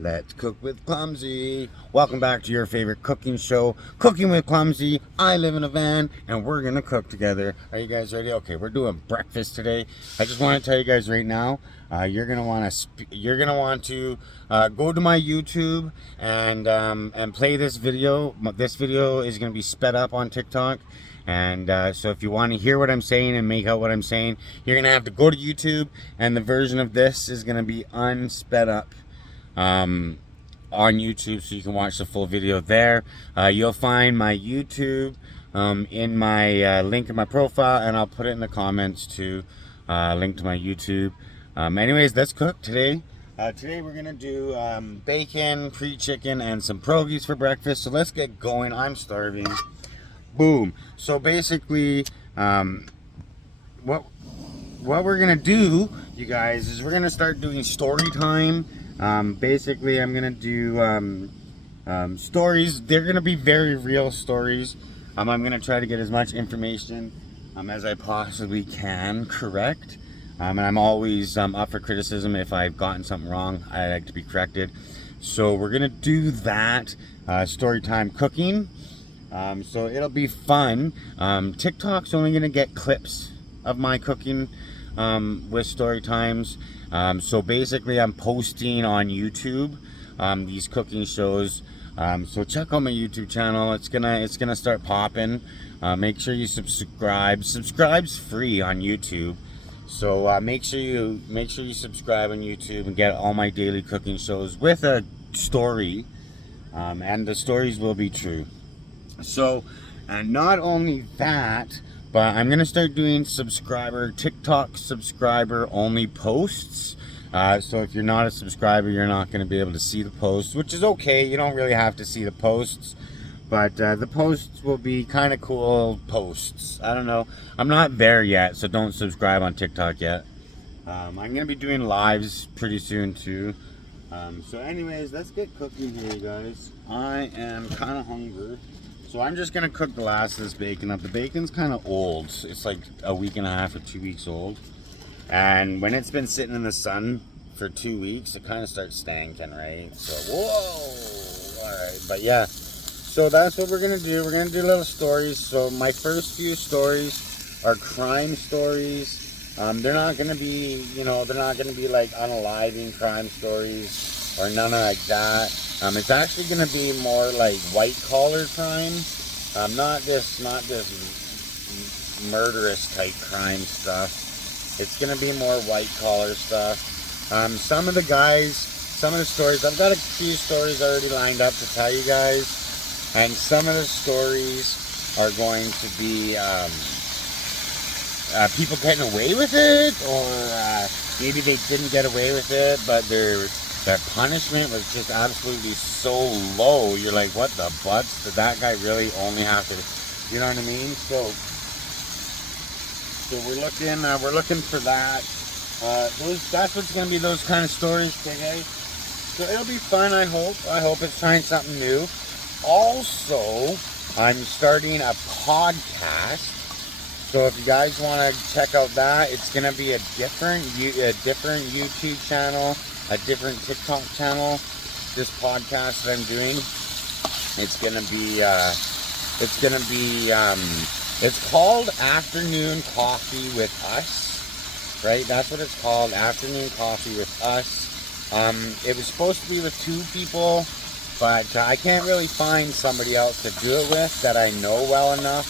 Let's cook with Clumsy. Welcome back to your favorite cooking show, Cooking with Clumsy. I live in a van and we're gonna cook together. Are you guys ready? Okay, we're doing breakfast today. I just want to tell you guys right now, you're gonna want to go to my YouTube and play this video. This video is gonna be sped up on TikTok. And so if you want to hear what I'm saying and make out what I'm saying, you're gonna have to go to YouTube, and the version of this is gonna be unsped up on YouTube, so you can watch the full video there. You'll find my YouTube in my link in my profile, and I'll put it in the comments to link to my YouTube. Anyways, let's cook today. Today we're gonna do bacon, pre-chicken, and some pierogies for breakfast. So let's get going. I'm starving. Boom. So basically, what we're gonna do, you guys, is we're gonna start doing story time. Basically, I'm gonna do stories. They're gonna be very real stories. I'm gonna try to get as much information as I possibly can correct. And I'm always up for criticism. If I've gotten something wrong, I like to be corrected. So we're gonna do that story time cooking. So it'll be fun. TikTok's only gonna get clips of my cooking with story times. So basically I'm posting on YouTube these cooking shows. So check out my YouTube channel. It's gonna start popping. Make sure you subscribe. Subscribe's free on YouTube. So make sure you subscribe on YouTube and get all my daily cooking shows with a story. And the stories will be true. So, and not only that, but I'm gonna start doing TikTok subscriber only posts. So if you're not a subscriber, you're not gonna be able to see the posts, which is okay. You don't really have to see the posts, but the posts will be kind of cool posts. I don't know. I'm not there yet, so don't subscribe on TikTok yet. I'm gonna be doing lives pretty soon too. So anyways, let's get cooking here, you guys. I am kind of hungry. So I'm just gonna cook the last of this bacon up. The bacon's kind of old. It's like a week and a half or 2 weeks old. And when it's been sitting in the sun for 2 weeks, it kind of starts stanking, right? So, whoa! All right, but yeah. So that's what we're gonna do. We're gonna do little stories. So my first few stories are crime stories. They're not gonna be, they're not gonna be like unaliving crime stories or none like that. It's actually going to be more like white-collar crime, not this murderous type crime stuff. It's going to be more white-collar stuff. Some of the stories, I've got a few stories already lined up to tell you guys, and some of the stories are going to be people getting away with it, or maybe they didn't get away with it, but their punishment was just absolutely so low. You're like, what the butts? Did that guy really only have to, you know what I mean? So we're looking for that. That's what's gonna be, those kind of stories today. So it'll be fun, I hope. I hope it's trying something new. Also, I'm starting a podcast. So if you guys want to check out that, it's gonna be a different YouTube channel, a different TikTok channel. This podcast that I'm doing, it's called Afternoon Coffee with Us, right? That's what it's called, Afternoon Coffee with Us. It was supposed to be with 2 people, but I can't really find somebody else to do it with that I know well enough.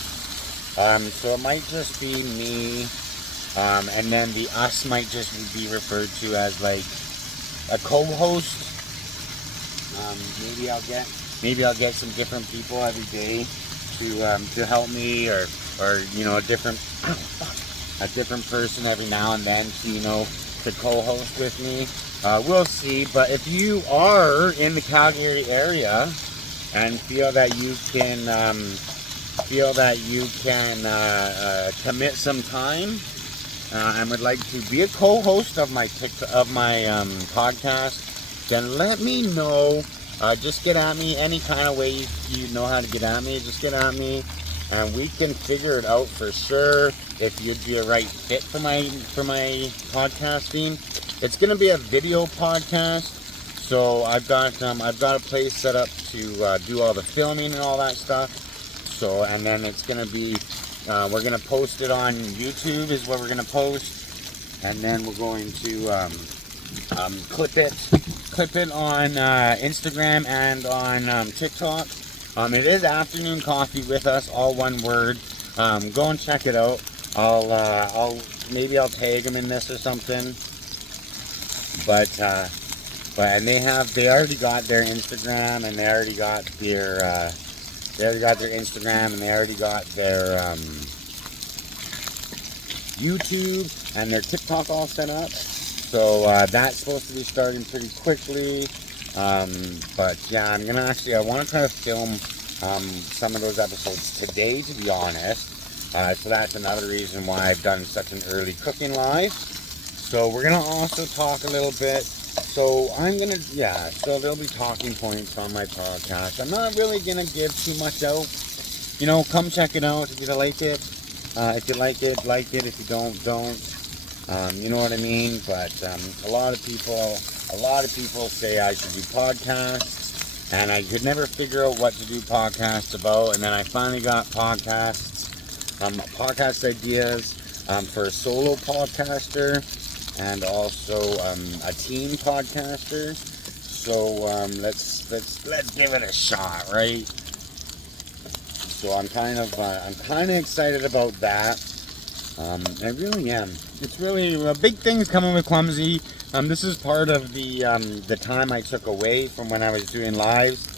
So it might just be me, and then the us might just be referred to as like a co-host. Maybe I'll get some different people every day to help me, or a different person every now and then to co-host with me. We'll see. But if you are in the Calgary area and feel that you can commit some time and would like to be a co-host of my podcast, then let me know. Just get at me any kind of way you know how to get at me. Just get at me, and we can figure it out for sure if you'd be a right fit for my podcasting. It's gonna be a video podcast, So I've got a place set up to do all the filming and all that stuff. So, and then it's gonna be we're gonna post it on YouTube is what we're gonna post, and then we're going to clip it on Instagram and on TikTok. It is Afternoon Coffee with Us, all one word. Go and check it out. Maybe I'll tag them in this or something. But and they already got their Instagram, and they already got their Instagram, and they already got their YouTube and their TikTok all set up. So that's supposed to be starting pretty quickly. But yeah, I want to try to film some of those episodes today, to be honest. So that's another reason why I've done such an early cooking live. So we're gonna also talk a little bit. So so there'll be talking points on my podcast. I'm not really gonna give too much out. You know, come check it out if you like it. If you like it, like it. If you don't. You know what I mean? But a lot of people say I should do podcasts, and I could never figure out what to do podcasts about. And then I finally got podcast ideas for a solo podcaster and also a team podcaster. So let's give it a shot, right? So I'm kind of excited about that. I really am. It's really big things coming with Clumsy. This is part of the time I took away from when I was doing lives,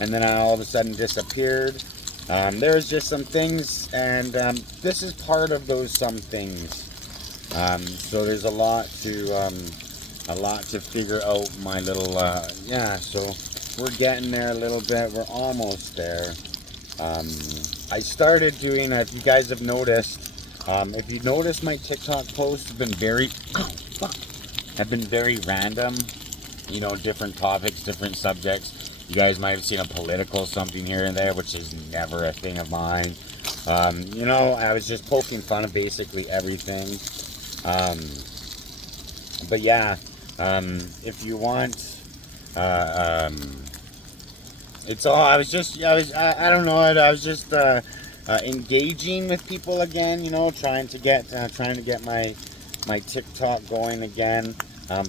and then I all of a sudden disappeared. There's just some things, and this is part of those some things. So there's a lot to figure out. My little So we're getting there a little bit. We're almost there. I started doing. If you guys have noticed. If you notice, my TikTok posts have been very random, you know, different topics, different subjects. You guys might have seen a political something here and there, which is never a thing of mine. You know, I was just poking fun of basically everything. But yeah, if you want, it's all, I don't know, I was just, engaging with people again, you know, trying to get my TikTok going again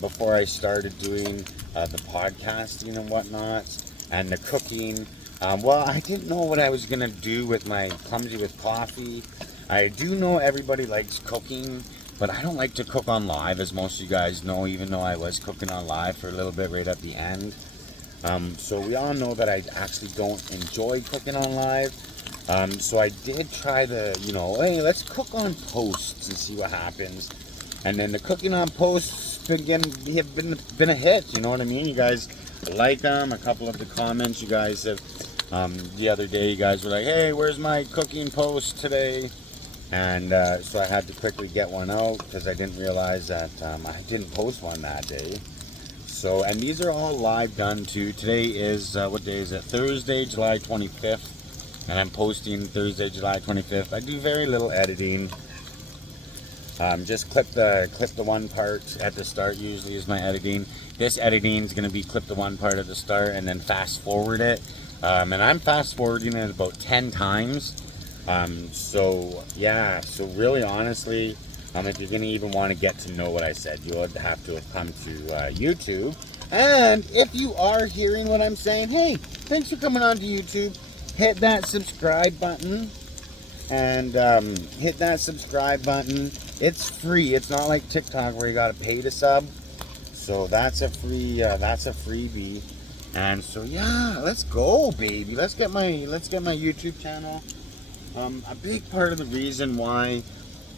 before I started doing the podcasting and whatnot and the cooking. Well, I didn't know what I was gonna do with my Clumsy with Coffee. I do know everybody likes cooking, but I don't like to cook on live, as most of you guys know, even though I was cooking on live for a little bit right at the end. So we all know that I actually don't enjoy cooking on live. So I did try to, you know, hey, let's cook on posts and see what happens. And then the cooking on posts have been a hit, you know what I mean? You guys like them. A couple of the comments you guys have, the other day you guys were like, hey, where's my cooking post today? And so I had to quickly get one out because I didn't realize that I didn't post one that day. So, and these are all live done too. Today is, what day is it? Thursday, July 25th. And I'm posting Thursday, July 25th. I do very little editing. Just clip the one part at the start usually is my editing. This editing is going to be clip the one part at the start and then fast forward it. And I'm fast forwarding it about 10 times. So yeah, so really honestly, if you're going to even want to get to know what I said, you would have to have come to YouTube. And if you are hearing what I'm saying, hey, thanks for coming on to YouTube. Hit that subscribe button, and hit that subscribe button. It's free. It's not like TikTok where you gotta pay to sub. So that's a freebie. And so yeah, let's go, baby. Let's get my YouTube channel. A big part of the reason why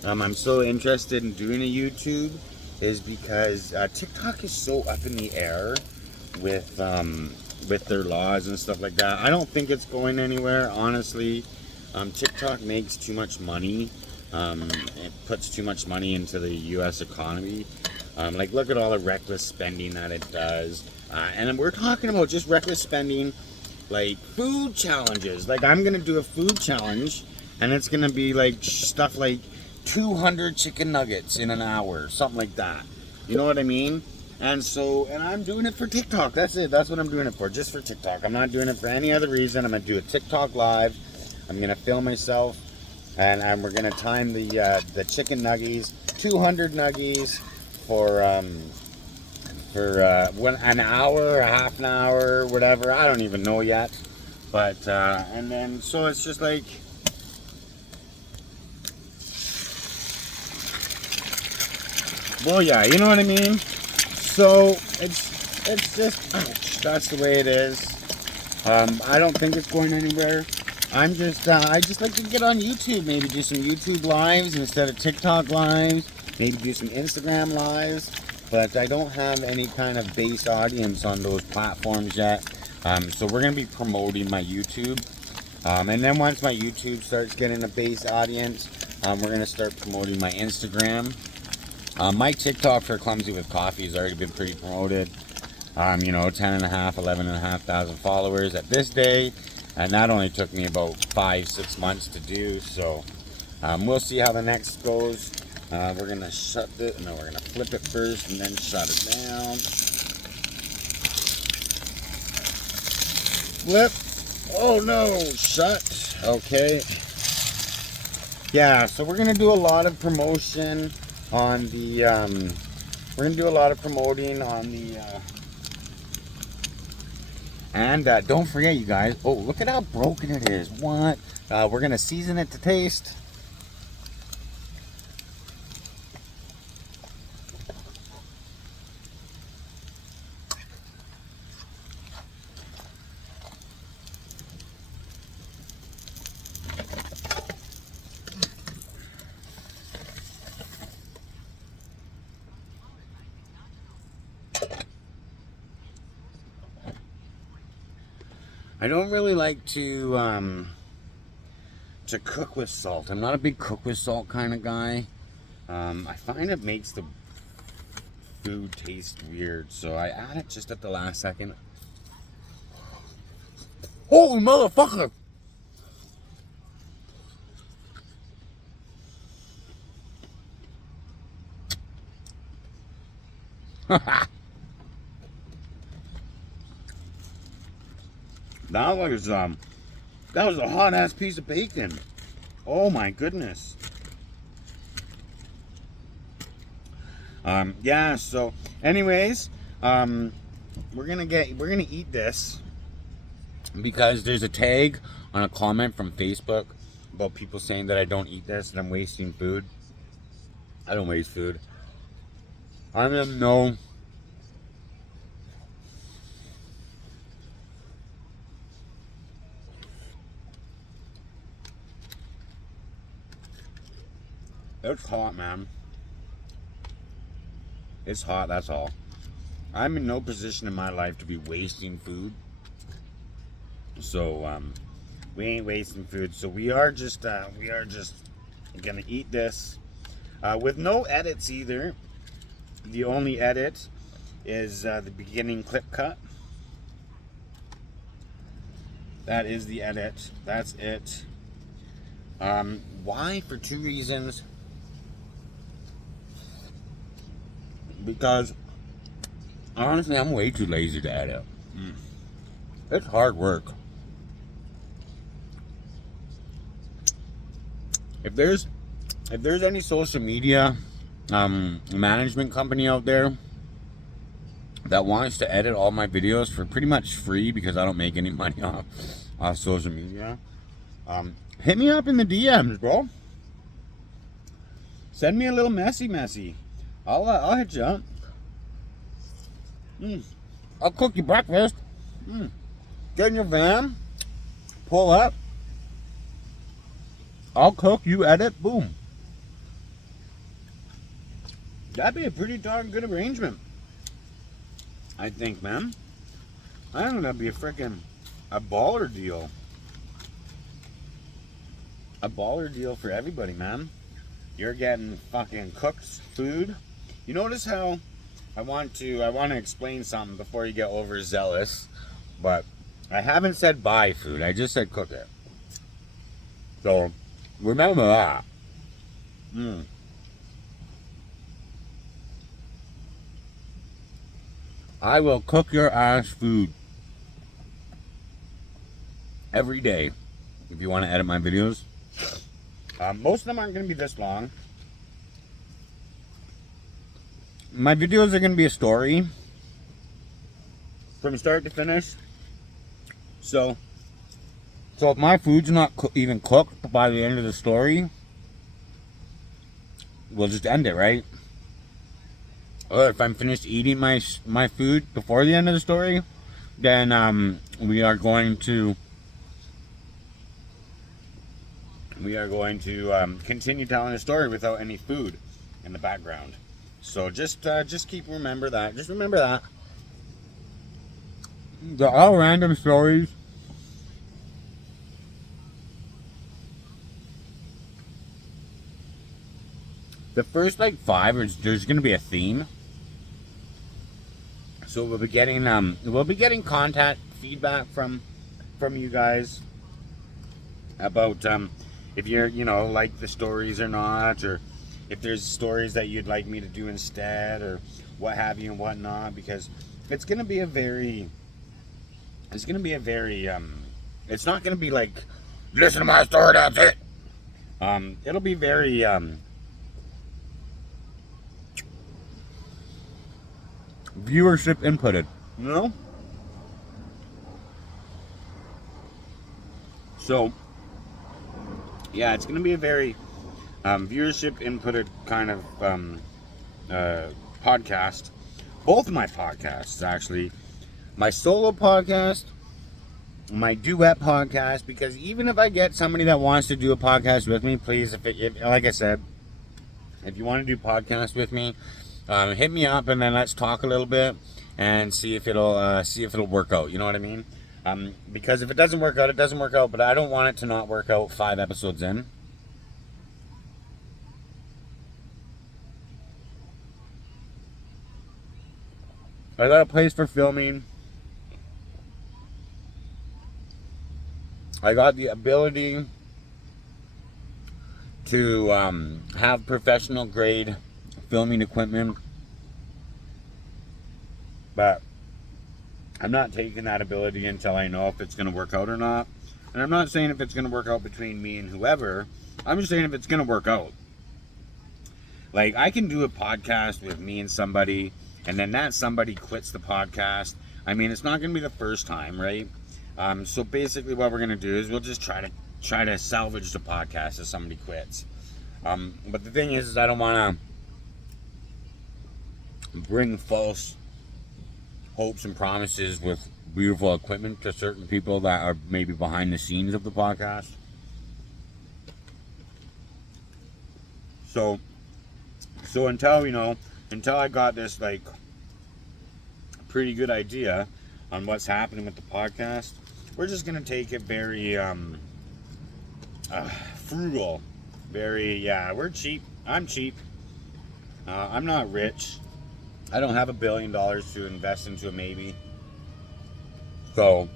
I'm so interested in doing a YouTube is because TikTok is so up in the air with their laws and stuff like that. I don't think it's going anywhere, honestly. TikTok makes too much money. It puts too much money into the U.S. economy. Like, look at all the reckless spending that it does. And we're talking about just reckless spending, like food challenges. Like, I'm gonna do a food challenge, and it's gonna be like stuff like 200 chicken nuggets in an hour, something like that. You know what I mean? And I'm doing it for TikTok. That's it. That's what I'm doing it for. Just for TikTok. I'm not doing it for any other reason. I'm going to do a TikTok live. I'm going to film myself. And we're going to time the chicken nuggies. 200 nuggies for an hour, a half an hour, whatever. I don't even know yet. But, and then, so it's just like... Well, yeah, you know what I mean? So it's just, ouch, that's the way it is. I don't think it's going anywhere. I just like to get on YouTube, maybe do some YouTube lives instead of TikTok lives, maybe do some Instagram lives, but I don't have any kind of base audience on those platforms yet. So we're going to be promoting my YouTube. And then once my YouTube starts getting a base audience, we're going to start promoting my Instagram. My TikTok for Clumsy with Coffee has already been pretty promoted. 10.5, 11,500 followers at this day. And that only took me about 5-6 months to do. So we'll see how the next goes. We're going to we're going to flip it first and then shut it down. Flip. Oh no, shut. Okay. Yeah, so we're going to do a lot of promotion on the, we're going to do a lot of promoting on the, and don't forget, you guys, oh, look at how broken it is. What? We're going to season it to taste. I don't really like to cook with salt. I'm not a big cook with salt kind of guy. I find it makes the food taste weird, so I add it just at the last second. Holy motherfucker! That was a hot ass piece of bacon. Oh my goodness. Yeah, so anyways, we're gonna eat this because there's a tag on a comment from Facebook about people saying that I don't eat this and I'm wasting food. I don't waste food. I am no. It's hot, man. It's hot, that's all. I'm in no position in my life to be wasting food. So, we ain't wasting food. So we are just gonna eat this with no edits either. The only edit is the beginning clip cut. That is the edit. That's it. Why? For two reasons. Because honestly, I'm way too lazy to edit. It's hard work. If there's any social media management company out there that wants to edit all my videos for pretty much free because I don't make any money off social media, hit me up in the DMs, bro. Send me a little messy. I'll hit you up. I'll cook you breakfast. Get in your van, pull up. I'll cook, you edit, boom. That'd be a pretty darn good arrangement, I think, man. I think that'd be a baller deal. A baller deal for everybody, man. You're getting fucking cooked food. You notice how I want to explain something before you get overzealous, but I haven't said buy food. I just said cook it. So remember that. I will cook your ass food every day if you want to edit my videos. Most of them aren't going to be this long. My videos are going to be a story from start to finish. So if my food's not even cooked by the end of the story, we'll just end it, right? Or if I'm finished eating my food before the end of the story, then we are going to continue telling the story without any food in the background. So just remember that. Just remember that. They're all random stories. The first like 5 there's gonna be a theme. So we'll be getting contact feedback from you guys about if you're like the stories or not, or if there's stories that you'd like me to do instead, or what have you and whatnot, because it's gonna be a very it's not gonna be like, listen to my story, that's it. It'll be very viewership inputted, you know? So yeah, it's gonna be a very viewership inputted kind of podcast. Both of my podcasts, actually, my solo podcast, my duet podcast, because even if I get somebody that wants to do a podcast with me, please, if like I said, if you want to do podcasts with me, hit me up and then let's talk a little bit and see if it'll work out. You know what I mean? Because if it doesn't work out, it doesn't work out. But I don't want it to not work out 5 episodes in. I got a place for filming. I got the ability to have professional grade filming equipment, but I'm not taking that ability until I know if it's going to work out or not. And I'm not saying if it's going to work out between me and whoever. I'm just saying if it's going to work out. Like, I can do a podcast with me and somebody, and then that somebody quits the podcast. I mean, it's not going to be the first time, right? So basically what we're going to do is we'll just try to salvage the podcast if somebody quits. But the thing is I don't want to bring false hopes and promises with beautiful equipment to certain people that are maybe behind the scenes of the podcast. So until I got this like pretty good idea on what's happening with the podcast, we're just gonna take it very frugal. We're cheap. I'm cheap. I'm not rich. I don't have $1 billion to invest into a maybe. So,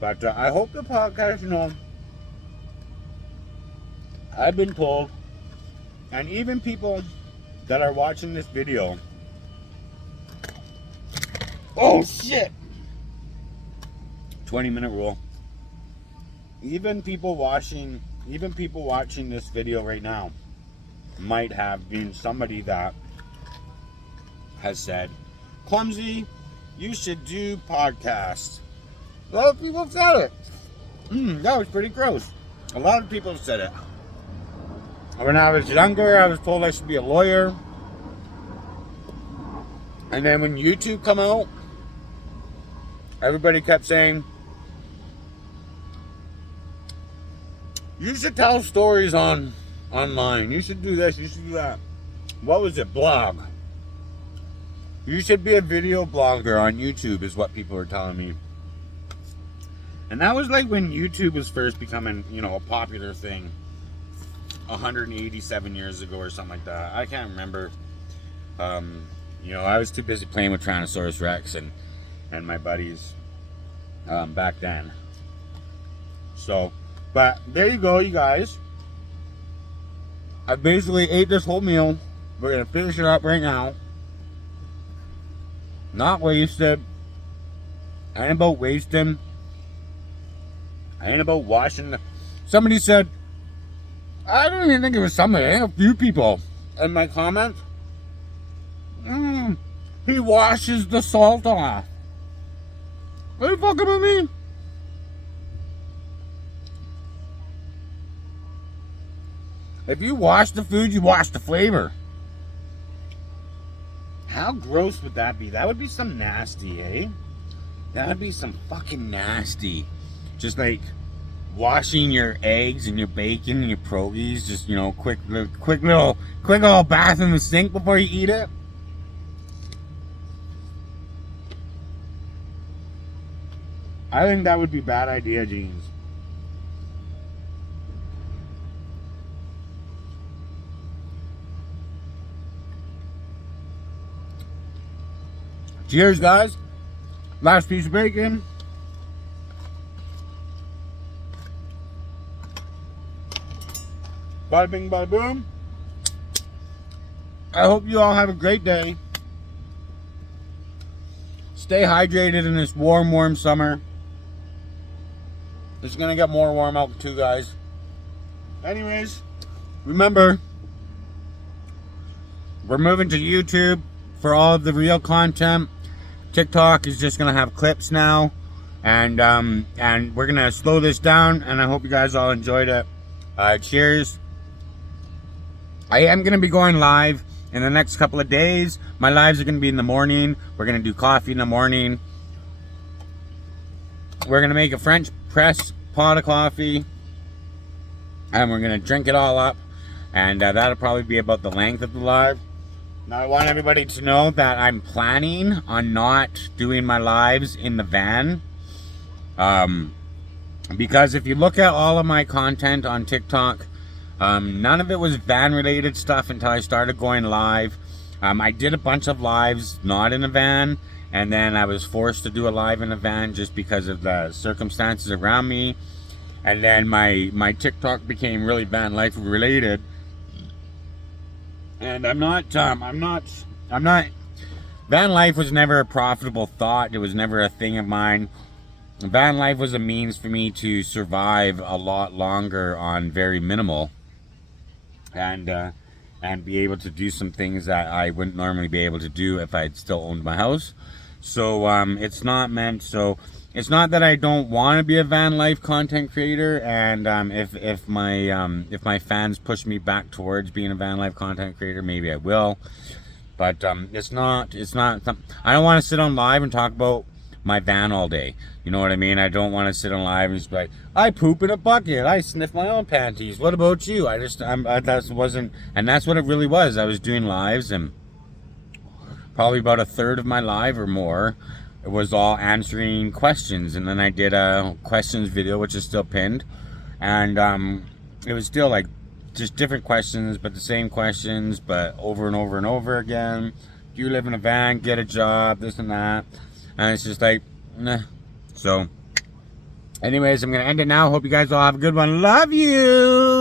but I hope the podcast, I've been told, and even people that are watching this video, oh shit, 20-minute rule. Even people watching this video right now might have been somebody that has said, Clumsy, you should do podcasts. A lot of people have said it. That was pretty gross. A lot of people have said it. When I was younger, I was told I should be a lawyer. And then when YouTube come out, everybody kept saying, you should tell stories online. You should do this, you should do that. What was it? Blog. You should be a video blogger on YouTube is what people were telling me. And that was like when YouTube was first becoming, a popular thing. 187 years ago or something like that. I can't remember. I was too busy playing with Tyrannosaurus Rex and my buddies back then. So, but there you go, you guys. I basically ate this whole meal. We're going to finish it up right now. Not wasted. I ain't about wasting. I ain't about washing. Somebody said, I don't even think it was somebody. I think a few people in my comments. He washes the salt off. Are you fucking with me? If you wash the food, you wash the flavor. How gross would that be? That would be some nasty, eh? That would be some fucking nasty. Just like washing your eggs and your bacon and your pierogies. Just, you know, quick little bath in the sink before you eat it. I think that would be a bad idea, Jeans. Cheers, guys. Last piece of bacon. Bada bing, bada boom. I hope you all have a great day. Stay hydrated in this warm summer. It's gonna get more warm out too, guys. Anyways, remember, we're moving to YouTube for all of the real content. TikTok is just gonna have clips now, and we're gonna slow this down. And I hope you guys all enjoyed it. Cheers. I am gonna be going live in the next couple of days. My lives are gonna be in the morning. We're gonna do coffee in the morning. We're gonna make a French press pot of coffee, and we're gonna drink it all up. And that'll probably be about the length of the live. Now I want everybody to know that I'm planning on not doing my lives in the van. Because if you look at all of my content on TikTok, none of it was van related stuff until I started going live. I did a bunch of lives not in a van, and then I was forced to do a live in a van just because of the circumstances around me. And then my TikTok became really van life related. And I'm not, van life was never a profitable thought. It was never a thing of mine. Van life was a means for me to survive a lot longer on very minimal. And be able to do some things that I wouldn't normally be able to do if I still owned my house. So, it's not that I don't want to be a van life content creator, and if my fans push me back towards being a van life content creator, maybe I will. But it's not. I don't want to sit on live and talk about my van all day. You know what I mean? I don't want to sit on live and just be like, I poop in a bucket. I sniff my own panties. What about you? That wasn't, and that's what it really was. I was doing lives, and probably about a third of my live or more, it was all answering questions. And then I did a questions video, which is still pinned, and it was still like just different questions, but the same questions, but over and over and over again. Do you live in a van? Get a job, this and that. And it's just like, nah. So anyways, I'm gonna end it now. Hope you guys all have a good one. Love you.